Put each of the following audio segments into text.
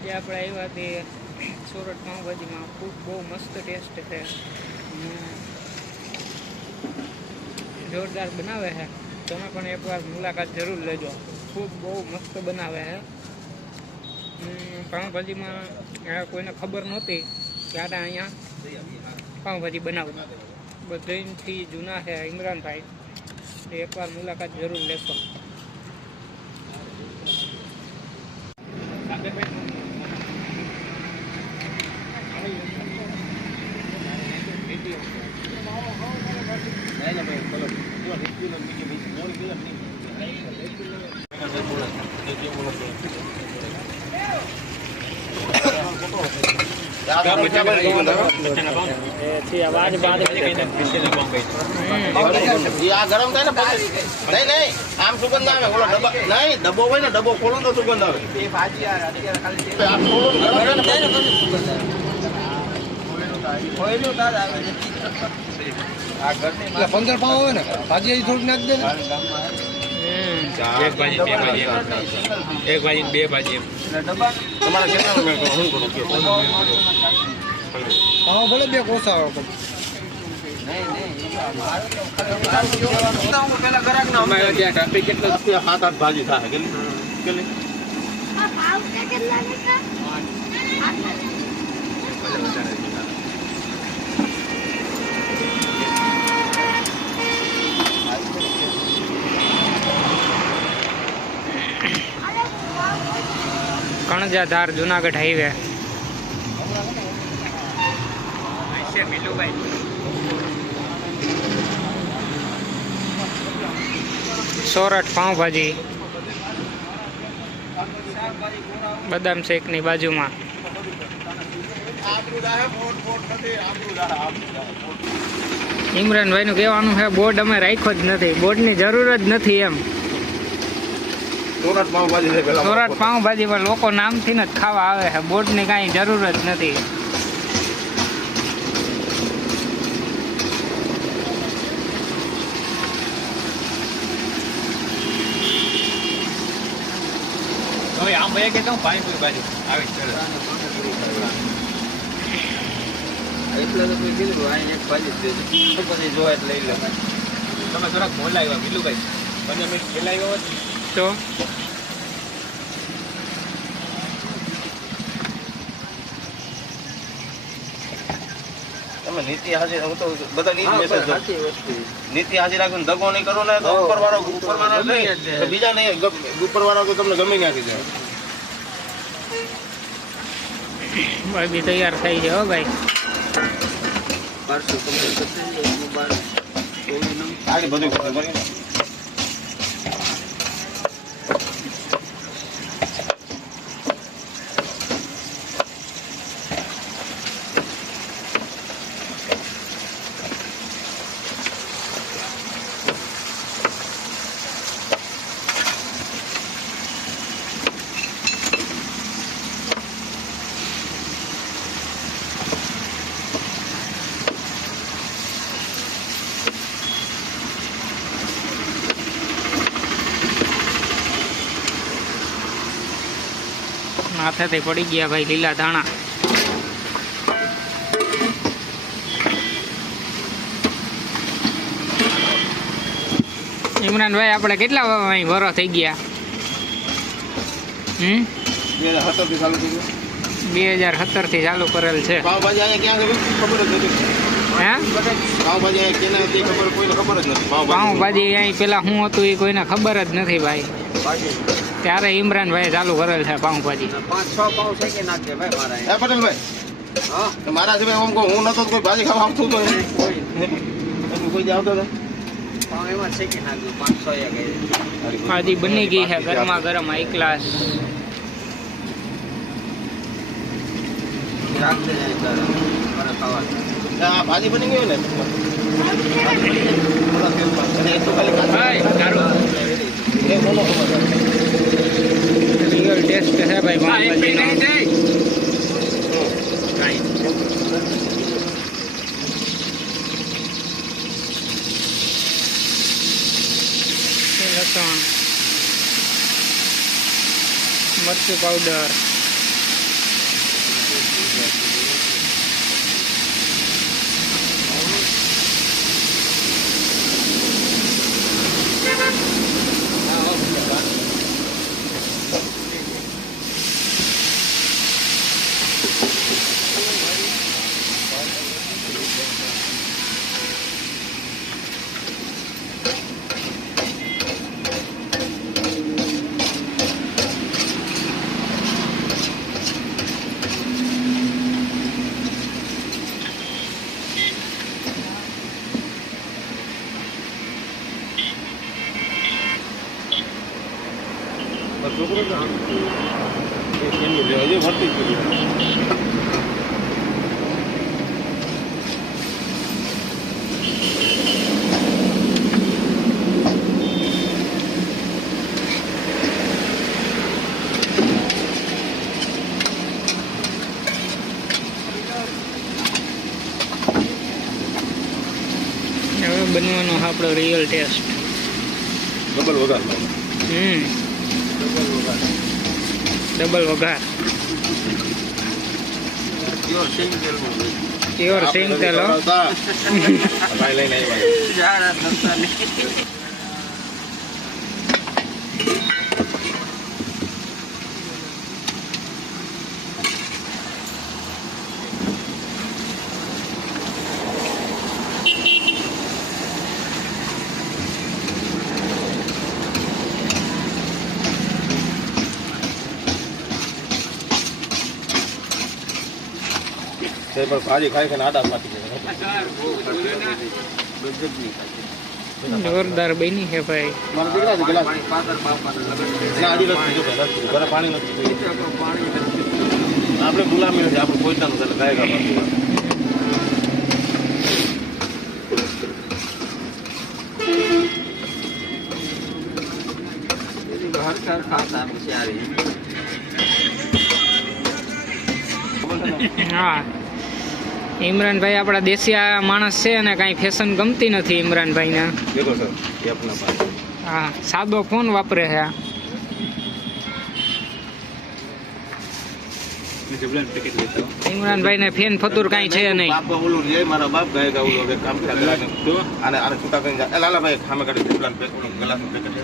આજે આપણે આવ્યા તે સુરત પાઉંભાજીમાં. ખૂબ બહુ મસ્ત ટેસ્ટ છે. જોરદાર બનાવે છે. તમે પણ એકવાર મુલાકાત જરૂર લેજો. ખૂબ બહુ મસ્ત બનાવે છે. પાઉંભાજીમાં કોઈને ખબર નહોતી ત્યારે અહીંયા પાઉંભાજી બનાવું. બધાથી જૂના છે, ઇમરાનભાઈ. એકવાર મુલાકાત જરૂર લેશો. ગરમ થાય ને નહીં નહીં આમ સુગંધ આવે ડબ્બા હોય ને ડબ્બો ખોલો તો સુગંધ આવે આવે પંદર પાવ આવે ને ભાજી અહીં થોડીક નાખી દે ને. એક ભાજી બે ભાજી એમ. એક ભાજી બે ભાજી એમ. તમારે કેટલા મેં શું કરું? કયો પાવ ભલે બે કોસા આવે સાત આઠ ભાજી થાય. કેટલી? કેટલી? કણજાધાર જુનાગઢ હાઈવે. સોરઠ પાઉંભાજી. બદામ શેકની બાજુમાં. ઇમરાનભાઈનું કહેવાનું છે બોર્ડ અમે રાખ્યો જ નથી. બોર્ડની જરૂર જ નથી એમ. સુરત પાઉંભાજી પણ લોકો નામથી જ ખાવા આવે છે. ની કાંઈ જરૂર જ નથી. હવે આમ ભાઈ કે કહું પાણીપુરી બાજુ આવી એટલે તો મેં કીધું અહીં એક ભાજી જ દેજો પછી જોવા લઈ લે. તમે થોડાક મોડા આવ્યા મિલુભાઈ. પંદર મિનિટ પહેલા આવ્યા તો તમે નીતિ હાજર હું તો બધા નીતિ મેસેજ નીતિ હાજર રાખીને દગો નહીં કરો ને તો ઉપર વાળો ઉપર વાળો નહીં. બીજા નહીં ગમ- ઉપર વાળો તો તમને ગમે નાખી જાય. બી તૈયાર થઈ છે હો ભાઈ. બધું કરી પડી માથેથી પડી ગયા ભાઈ લીલા ધાણા. ઇમરાનભાઈ આપણે કેટલા વરો થઈ ગયા? હમ? બે હજાર હજાર સત્તરથી ચાલુ કરેલ છે. પાઉંભાજી અહીં પેલા શું હતું એ કોઈને ખબર જ નથી ભાઈ. ત્યારે ઇમરાનભાઈએ ચાલુ કરેલ છે પાઉંભાજી હે પટેલભાઈ હા? મારા સિવાય આમ કોઈ હું નતો કોઈ ભાજી ખાવા આવતું તો એમ કોઈ આવતો હતો ભાજી બની ગઈ છે ગરમા ગરમ હાઈ ક્લાસ. ભાજી બની ગયું ને? રિયલ ટેસ્ટ છે ભાઈ પાઉંભાજીનો લસણ મરચું પાવડર બનવાનો આપણો રિયલ ટેસ્ટ ડબલ વઘાર હમ ડબલ વઘાર. પ્યોર સિંગ તેલ હો. ભાઈ લઈને પણ ભાજી ખાઈ ખાઈને આડા ફાટી જાય જોરદાર બની છે ભાઈ. મારા દીકરા છે ગલાસ. ના આડી નથી જો ઘરે પાણી નથી. આપણે ગુલામી નથી આપણે પોતાનું છે એટલે ગાય ગા પાછું. હા. ઇમરાનભાઈ આપણા દેશિયા માણસ છે અને કાંઈ ફેશન ગમતી નથી ઇમરાનભાઈને દેખો સર એ આપના પાસે હા સાદો ફોન વાપરે છે ઇમરાનભાઈને ફેન ફતુર કાંઈ છે નહીં બાપ ઓલું લે મારા બાપ ગાય ગા ઓલું હવે કામ કરે આને આને છૂટા કરીને જા. એ લાલાભાઈ ખામે કાઢી પેલા ઓલું ગલાસનું પેકેટ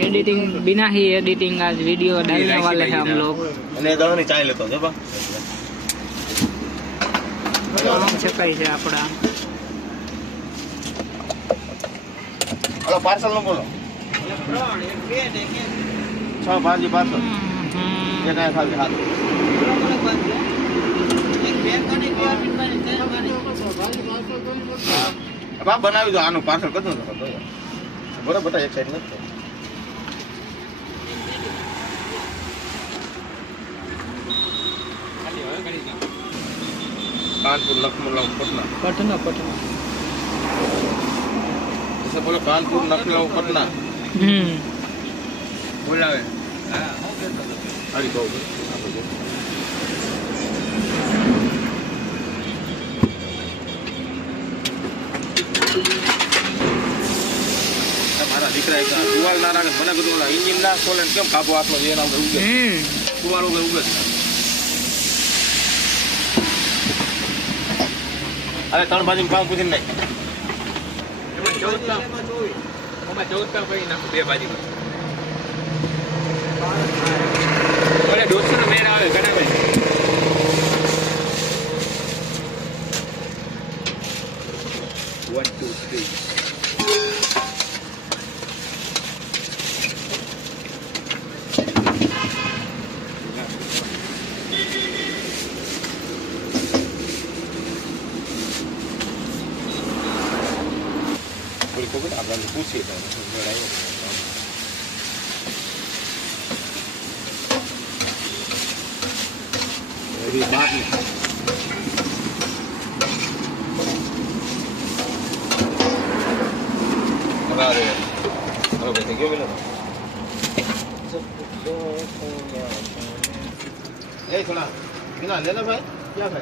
एडिटिंग बिना ही एडिटिंग आज वीडियो डालने वाले हैं हम लोग અને એ દવાની ચાય લેતો જો બા આમ છકાય છે આપણા. હલો પાર્સલ નો બોલો. છ ભાજી પાર્સલ હમ. એક ખાલી હાથ બનાવી દો આનું પાર્સલ કદું બરાબર બટા એક સાઈડ નથી. कानपुर लखनऊ પટના पटना પટના जैसे बोलो कानपुर लखनऊ पटना बोलावे મારા દીકરા એક કુવાલ ના રાખે મને બધું ઇન્જિન ના ખોલે કેમ કાપો આટલો એના ઉગે. કુવાલ ઉગે ઉગે. અરે ત્રણ બાજુ કામ પૂછી નહીં ચૌદ કામ. ચૌદ કામ કરી નાખું બે ભાજી ભલે દોઢસો નો આવે, ઘણા ભાઈ. વન ટુ થ્રી થોડી ખબર ને આપણે પૂછીએ તો મેળ આવ્યો. હજી બાર ને અરે હવે થઈ ગયો પેલો એ થોડા પેલા લે લે ભાઈ ક્યાં